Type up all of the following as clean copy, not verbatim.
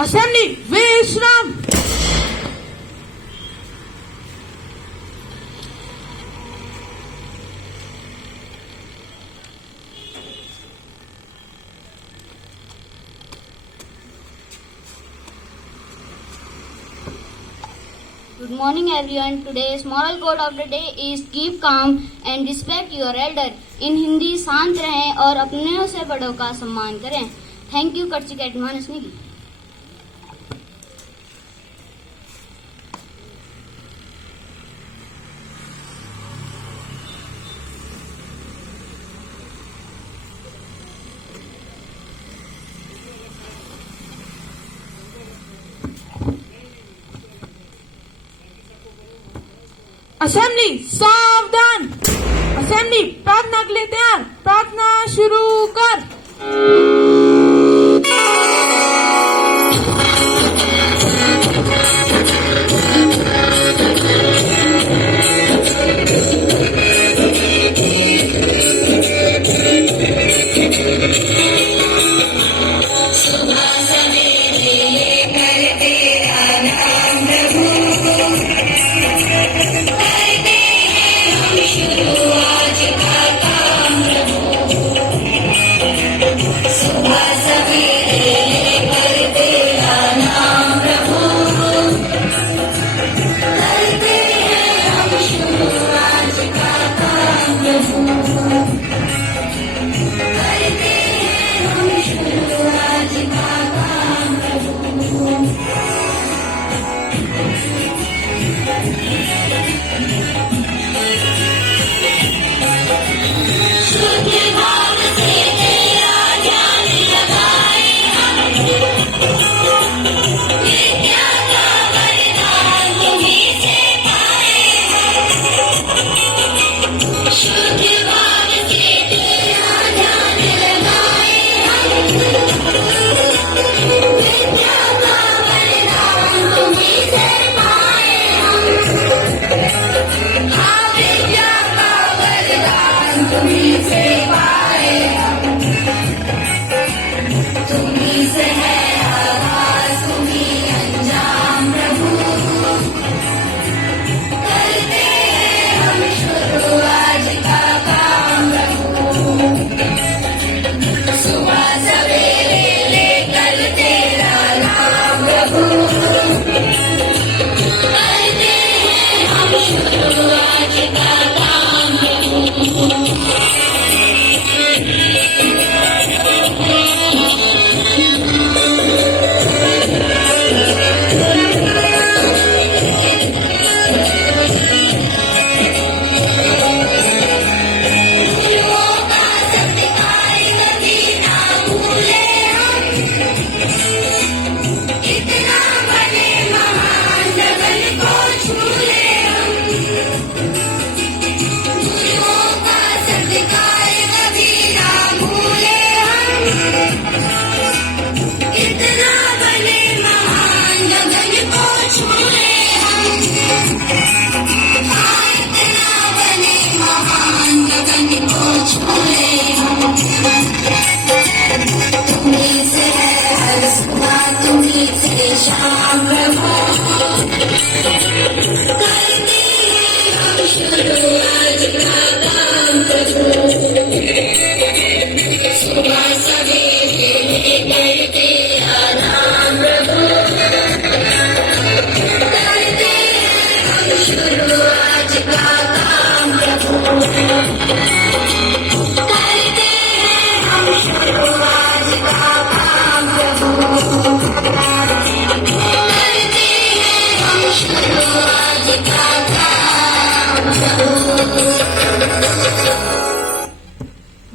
Assembly, Vishram! Good morning everyone. Today's moral quote of the day is keep calm and respect your elder. In Hindi शांत रहें और अपनों से बड़ों का सम्मान करें. Thank you Karchika Advanisnigi. Assembly सावधान. असेंबली प्रार्थना के लिए तैयार. प्रार्थना शुरू कर. So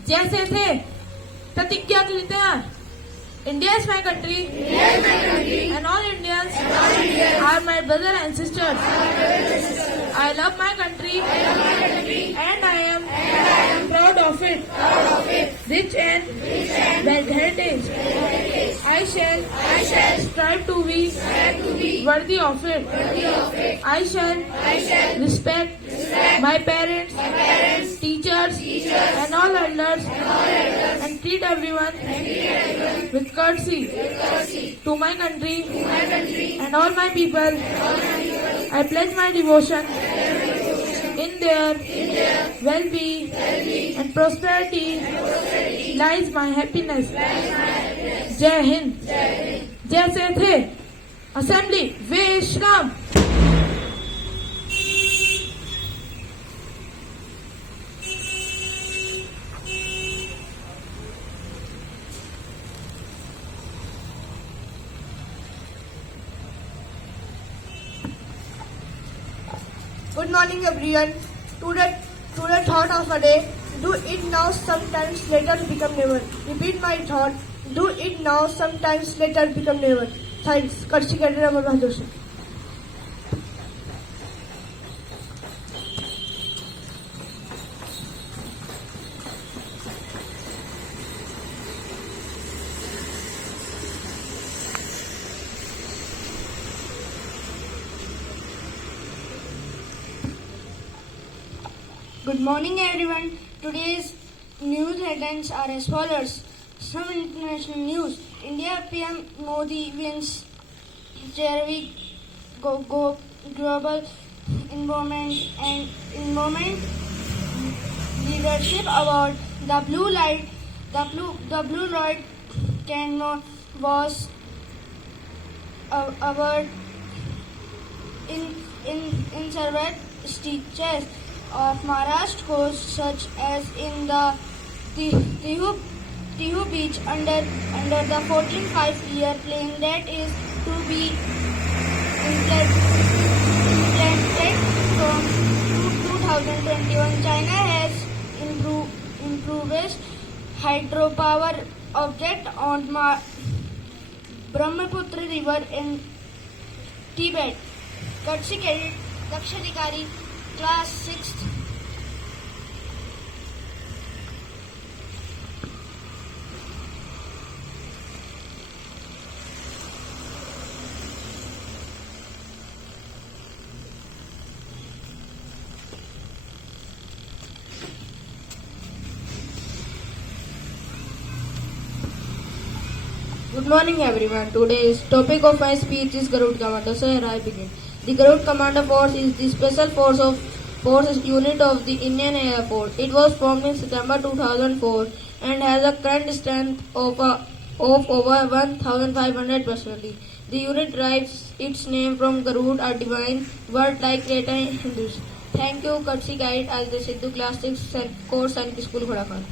जैसे थे प्रतिज्ञा के लिए तैयार। India is my country. And all Indians are my brother and sisters. I love my country. And I am proud of it. Rich and well heritage. I shall strive to be worthy of it. I shall respect my parents, teachers, and all elders, and treat everyone with courtesy to my country and all my people. I pledge my devotion in their well-being and prosperity lies my happiness. जय हिंद। जैसे थे असेंबली विश्राम। Good morning, everyone. Today thought of a day. Do it now, sometimes later become never. Repeat my thought. Do it now, sometimes later become never. Thanks. Karshi Cadet Amar Bahadur Singh. Good morning, everyone. Today's news headlines are as follows. Some international news. India PM Modi wins Jervik Global Environment Leadership Award. The Blue Light Cannon was award in served teachers of Maharashtra coast such as in the Tihu beach under the 14-5-year plan that is to be implemented from 2021. China has improved hydropower object on Brahmaputra river in Tibet. Courtesy Cadet Dakshadikari Class 6th. Good morning, everyone. Today's topic of my speech is Garud Commander. So here I begin. The Garud Commander Force is the special forces unit of the Indian Air Force. It was formed in September 2004 and has a current strength of over 1,500 personnel. The unit derives its name from Garud, a divine word like Kreta in Hindus. Thank you, Courtesy Guide as the Sidhu Class 6 Course and School Khadakhan.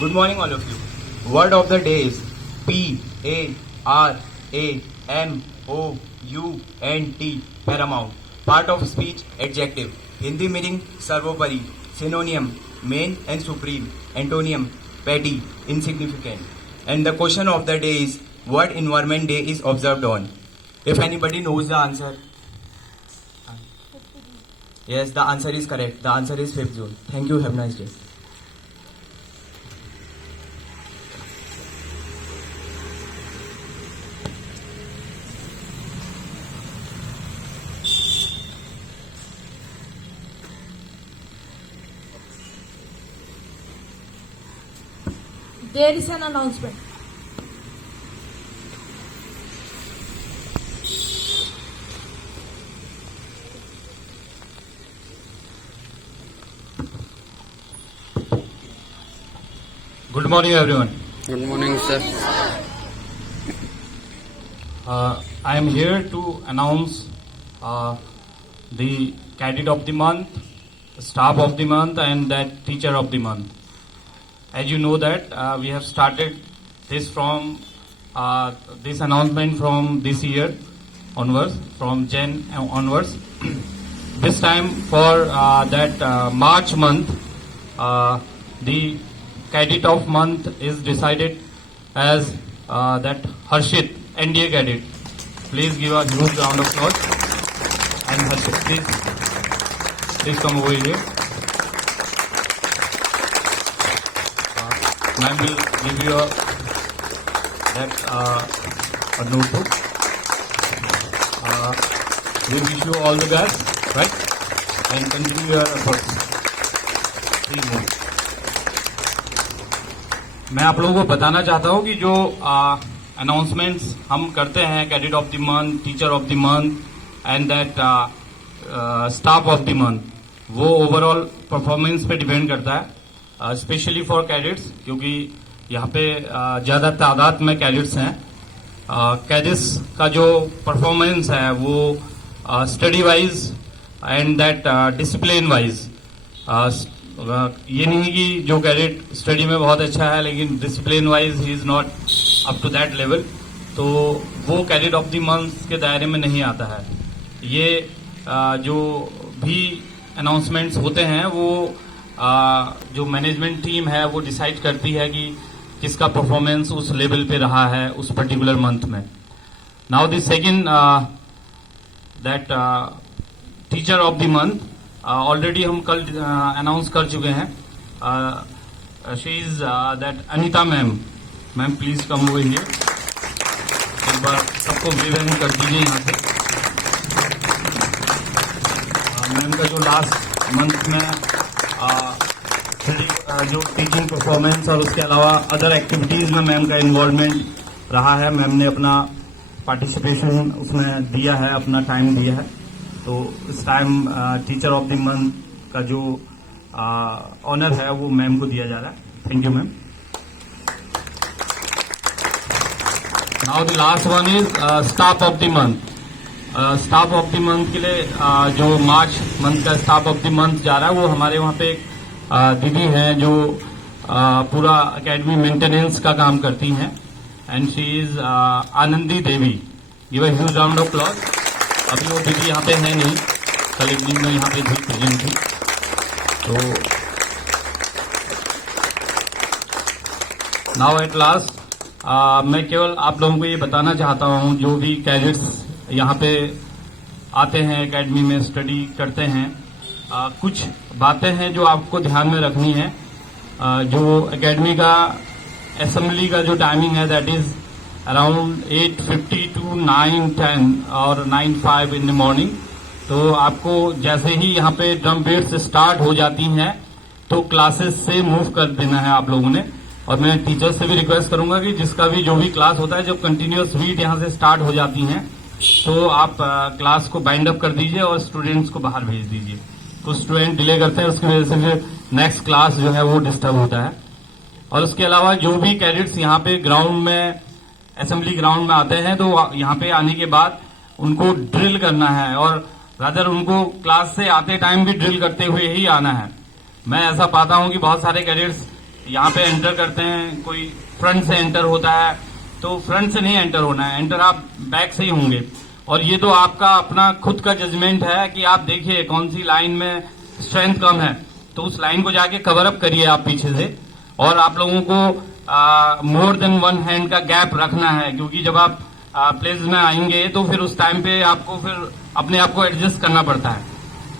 Good morning, all of you. Word of the day is PARAM. PARAMOUNT, paramount. Part of speech, adjective. Hindi meaning सर्वोपरि. Synonym, main and supreme. Antonym, petty, insignificant. And the question of the day is, what environment day is observed on? If anybody knows the answer. Yes, the answer is correct. The answer is 5th June. Thank you. Have a nice day. There is an announcement. Good morning, everyone. Good morning, sir. I am here to announce the cadet of the month, staff of the month, and that teacher of the month. As you know that we have started this from this announcement from this year onwards, from Jan onwards. This time for that March month, the cadet of month is decided as that Harshit, NDA cadet. Please give a huge round of applause. And Harshit, please come over here. Ma'am will give you a notebook. We wish you all the best, right? And continue your efforts. Please move. मैं आप लोगों को बताना चाहता हूं कि जो अनाउंसमेंट्स हम करते हैं, cadet of the month, teacher of the month and that staff of the month, वो ओवरऑल परफॉर्मेंस पे डिपेंड करता है, स्पेशली फॉर कैडेट्स, क्योंकि यहाँ पे ज्यादा तादाद में कैडेट्स हैं. कैडेट्स का जो परफॉर्मेंस है वो study wise and that discipline wise, ये नहीं कि जो कैडेट स्टडी में बहुत अच्छा है लेकिन discipline wise he is not up to that level, तो वो कैडेट ऑफ द मंथ के दायरे में नहीं आता है. ये जो भी अनाउंसमेंट्स होते हैं वो जो मैनेजमेंट टीम है वो डिसाइड करती है कि किसका परफॉर्मेंस उस लेवल पे रहा है उस पर्टिकुलर मंथ में. Now the second that teacher of the month already हम कल अनाउंस कर चुके हैं. She is that Anita ma'am. Ma'am please come over here. एक बार सबको वेलकम कर दीजिए यहाँ से. मैम का जो लास्ट मंथ में जो टीचिंग परफॉर्मेंस और उसके अलावा अदर एक्टिविटीज में मैम का इन्वॉल्वमेंट रहा है, मैम ने अपना पार्टिसिपेशन उसमें दिया है, अपना टाइम दिया है. तो इस time teacher of the month का जो ऑनर है वो मैम को दिया जा रहा है. Thank you ma'am. Now the last one is staff of the month. Staff of the month के लिए जो मार्च मंथ का स्टाफ ऑफ द मंथ जा रहा है वो हमारे वहाँ पे एक दीदी हैं जो पूरा एकेडमी मेंटेनेंस का काम करती हैं, and she is Anandi Devi. Give a huge round of applause. अभी वो दीदी यहाँ पे है नहीं, कल इवनिंग में यहाँ पे थी, प्रेजेंट थी. तो नाउ एट लास्ट मैं केवल आप लोगों को ये बताना चाहता हूँ, जो भी कैडेट्स यहाँ पे आते हैं एकेडमी में स्टडी करते हैं, कुछ बातें हैं जो आपको ध्यान में रखनी है. जो एकेडमी का असेंबली का जो टाइमिंग है दैट इज अराउंड 8:50 to 9:10 और 9:05 इन द मॉर्निंग. तो आपको जैसे ही यहाँ पे ड्रम बीट्स स्टार्ट हो जाती हैं तो क्लासेस से मूव कर देना है आप लोगों ने. और मैं टीचर्स से भी रिक्वेस्ट करूंगा कि जिसका भी जो भी क्लास होता है, जब कंटिन्यूअस बीट यहाँ से स्टार्ट हो जाती हैं तो आप क्लास को बाइंड अप कर दीजिए और स्टूडेंट्स को बाहर भेज दीजिए. कुछ स्टूडेंट डिले करते हैं, उसकी वजह से फिर नेक्स्ट क्लास जो है वो डिस्टर्ब होता है. और उसके अलावा जो भी कैडेट्स यहाँ पे ग्राउंड में, असेंबली ग्राउंड में आते हैं, तो यहाँ पे आने के बाद उनको ड्रिल करना है, और रादर उनको क्लास से आते टाइम भी ड्रिल करते हुए ही आना है. मैं ऐसा पाता हूँ कि बहुत सारे कैडेट्स यहाँ पे एंटर करते हैं, कोई फ्रंट से एंटर होता है तो फ्रंट से नहीं एंटर होना है, एंटर आप बैक से ही होंगे। और ये तो आपका अपना खुद का जजमेंट है कि आप देखिए कौन सी लाइन में स्ट्रेंथ कम है, तो उस लाइन को जाके कवर अप करिए आप पीछे से। और आप लोगों को मोर देन वन हैंड का गैप रखना है, क्योंकि जब आप प्लेस में आएंगे तो फिर उस टाइम पे आपको फिर अपने आप को एडजस्ट करना पड़ता है,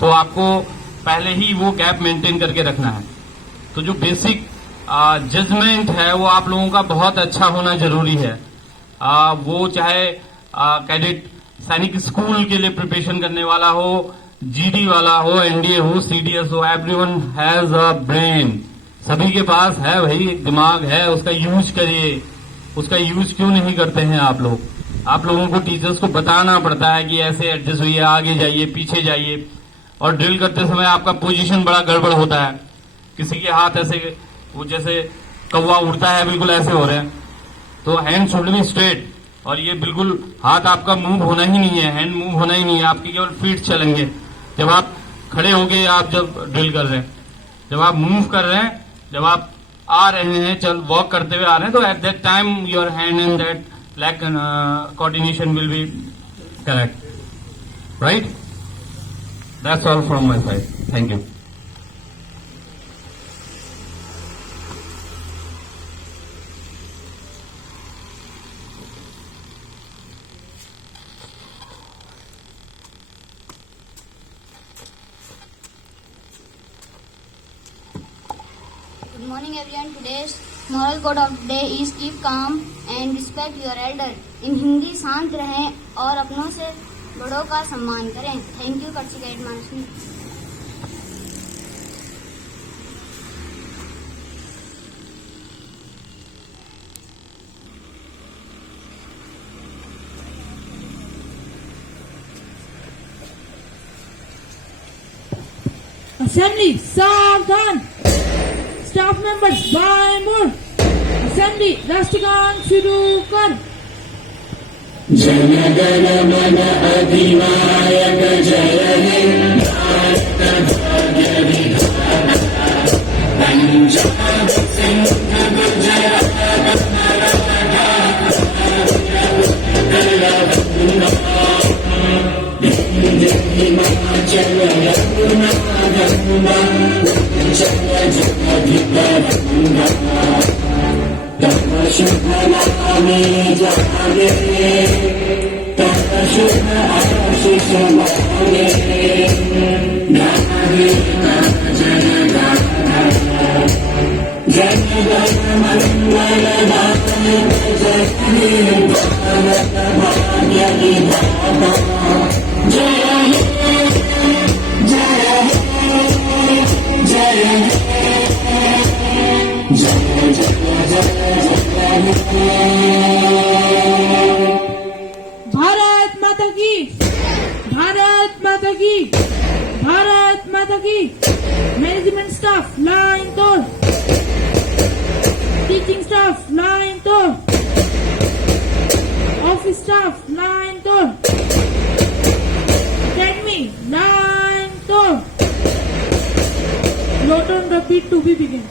तो आपको पहले ही वो गैप मेंटेन करके रखना है। तो जो बेसिक जजमेंट है वो आप लोगों का बहुत अच्छा होना जरूरी है। वो चाहे कैडेट सैनिक स्कूल के लिए प्रिपरेशन करने वाला हो, जीडी वाला हो, एनडीए हो, सीडीएस हो, एवरीवन हैज अ ब्रेन। सभी के पास है भाई, एक दिमाग है, उसका यूज करिए। उसका यूज क्यों नहीं करते हैं आप लोग? आप लोगों को टीचर्स को बताना पड़ता है कि ऐसे एडजस्ट होइए, आगे जाइए, पीछे जाइए। और ड्रिल करते समय आपका पोजीशन बड़ा गड़बड़ होता है, किसी के हाथ ऐसे वो जैसे कौवा उड़ता है बिल्कुल ऐसे हो रहे हैं, तो हैंड शुड बी स्ट्रेट। और ये बिल्कुल हाथ आपका मूव होना ही नहीं है, हैंड मूव होना ही नहीं है, आपकी केवल फीट चलेंगे। जब आप खड़े होके आप जब ड्रिल कर रहे हैं, जब आप मूव कर रहे हैं, जब आप आ रहे हैं, चल वॉक करते हुए आ रहे हैं, तो at that time your hand and that leg coordination will be correct, right? That's all from my side, thank you. Good morning everyone. Today's moral code of the day is keep calm and respect your elder. In Hindi शांत रहें और अपनों से बड़ों का सम्मान करें। Thank you कर्चिकेट मानसी। Assembly, सावधान। स्टाफ मेंबर्स बाय मोड़। असेंबली राष्ट्रगान शुरू कर। जनगण मन अधिनायक जय हिंद भारत भाग्य विधाता पंजाब सिंध गुजरात हिंद हिमाचल यमुना गंगा उच्चल जगधिपरंगा तब शुभ नामे जागे तब शुभ आशीष मांगे गाहे जय गाथा जय जय मंगल दायक जय हे भारत भाग्य विधाता जय हे जय हे जय हे जय जय भारत माता की, भारत माता की, भारत माता की। मैनेजमेंट स्टाफ लाइन तोड़, टीचिंग स्टाफ लाइन तोड़, ऑफिस स्टाफ लाइन तोड़, अकेडमी लाइन तोड़। Note on repeat to be begin.